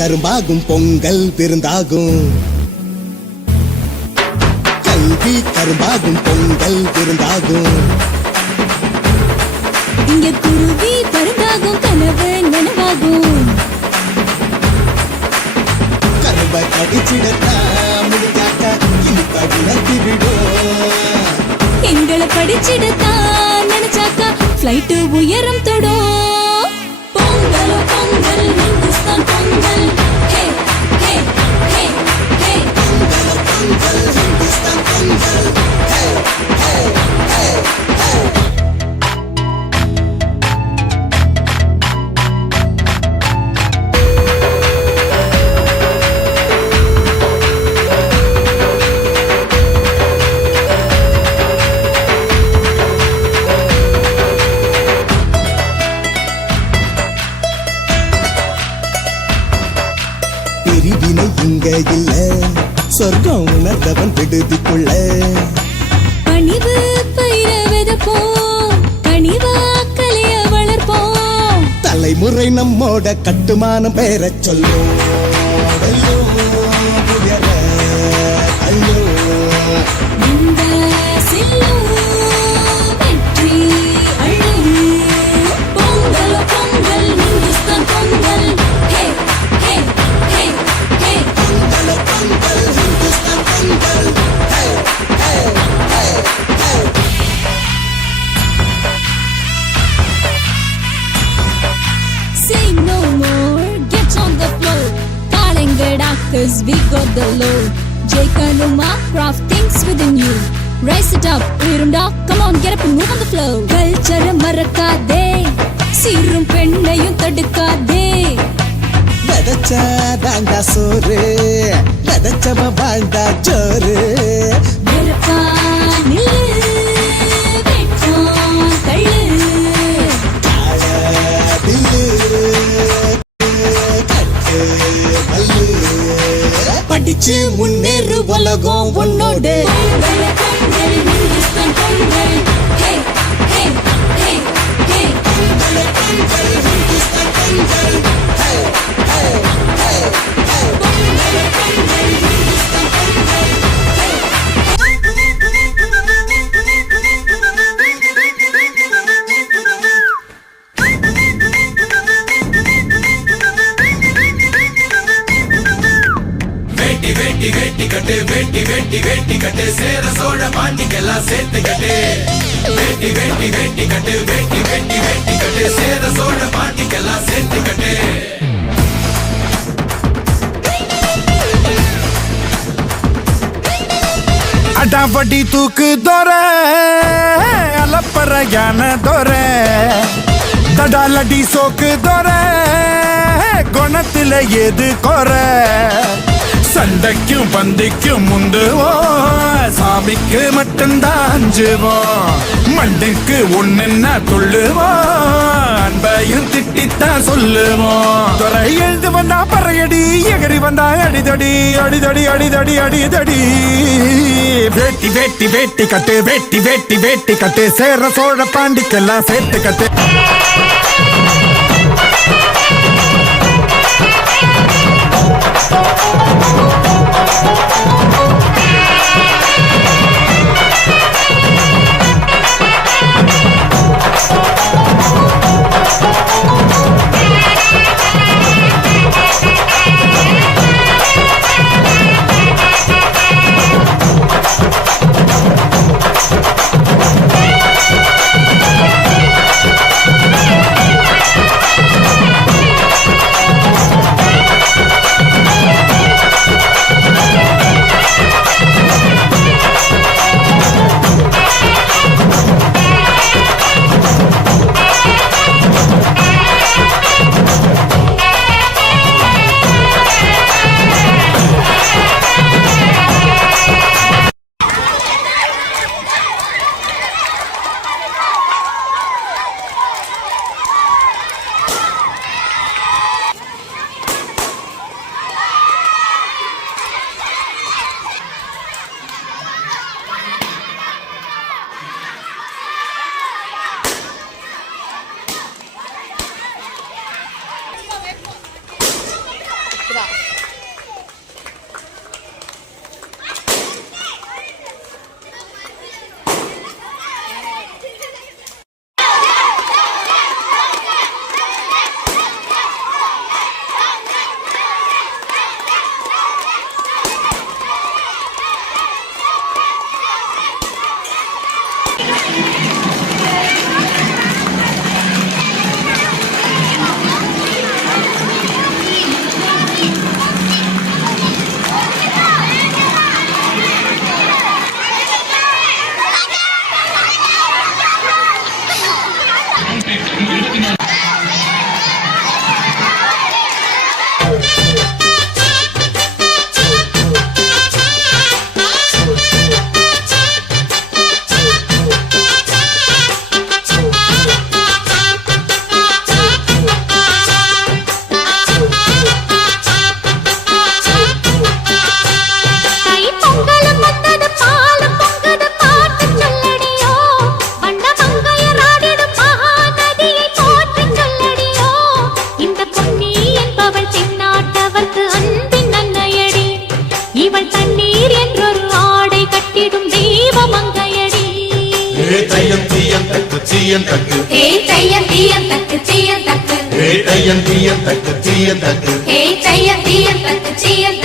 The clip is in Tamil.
கரும்பாகும் பொங்கல் விருந்தாகும். கல்வி கரும்பாகும் பொங்கல் விருந்தாகும். இங்க குருவி பருந்தாகும் கனவு நனவாகும். கரும்பை கடிச்சிடத்தா முடிக்காக்க இனிப்ப விளக்கி விடும். எங்களை படிச்சிடத்தான் நினைச்சாக்கா ஃப்ளைட் உயரம் தொடும். பொங்கல் பொங்கல் இந்துஸ்தான் பொங்கல். ஹே ஹே ஹே ஹே பொங்கல் பொங்கல் இந்துஸ்தான் பொங்கல். ஹே ஹே ஹே ஹே. பிரிவினை இங்க இல்ல, சொர்க்கம் உணர்ந்தவன் விடுதிக்குள்ள. பணிவு பயிர விதப்போம், கனிவா கலைய வளர்ப்போம். தலைமுறை நம்மோட கட்டுமானம் பெற சொல்லும். ஐயோ, உயர, ஐயோ. இந்த செல்லும் வெற்றி அழகு. பொங்கல் பொங்கல் இந்துஸ்தான் பொங்கல். ஹே ஹே ஹே ஹே பொங்கல் பொங்கல் இந்துஸ்தான் பொங்கல். ஹே ஹே ஹே ஹே. Say no more, get on the floor. Kalengada, cause we got the load. Jaikanuma, craft things within you. Rise it up, Virunda, come on, get up and move on the floor. Culture மறக்காதே, சீரும் பெண்ணையும் தடுக்காதே. விதைச்சா தாண்டா சோறு, விதைச்சவ வாழ்ந்தா ஜோறு. வெறுப்பா நில்லு, வெட்கம் தள்ளு. பில்லு கட்டு மல்லு. படிச்சு முன்னேறு உலகம் உன்னோடு. பொங்கல் பொங்கல் இந்துஸ்தான் பொங்கல். ஹே ஹே ஹே ஹே பொங்கல் பொங்கல் இந்துஸ்தான் பொங்கல். ஹே ஹே ஹே ஹே. பொங்கல் பொங்கல் இந்துஸ்தான் பொங்கல். வேட்டி வேட்டி வேட்டி கட்டு வேட்டி வேட்டி வேட்டி கட்டு சேர சோழ பாண்டிக்கெல்லாம் சேர்த்து கட்டு. வேட்டி வேட்டி வேட்டி கட்டு வேட்டி வேட்டி வேட்டி கட்டு சேர சோழ பாண்டிக்கெல்லாம் சேர்த்து கட்டு. அடாவடி தூக்கு தோற அலப்பற யான தோற தடாலடி சோக்கு தோற குணத்துல எது கோர. சண்டைக்கும் பந்திக்கும் முந்துவோம், சாமிக்கு மட்டும்தான் அஞ்சுவோம். மண்ணுக்கு ஒண்ணுன்னா துள்ளுவோம், அன்பையும் திட்டித்தான் சொல்லுவோம். துறை எழுந்து வந்தா பறையடி, எகரி வந்தா அடிதடி அடிதடி அடிதடி அடிதடி. வேட்டி வேட்டி வேட்டி கட்டு வேட்டி வேட்டி வேட்டி கட்டு சேர சோழ பாண்டிக்கெல்லாம் சேர்த்து கட்டு. இவள் தண்ணீர் என்றொரு ஆடை கட்டிடும் தெய்வ மங்கையடி. தையம் தீயம் தக்கு தீயம் தக்கு ஹே தையம் தீயம் தக்கு தீயம் தக்கு தையம் தீயம் தக்கு தீயம் தக்கு ஹே தையம் தீயம் தக்கு தீயம்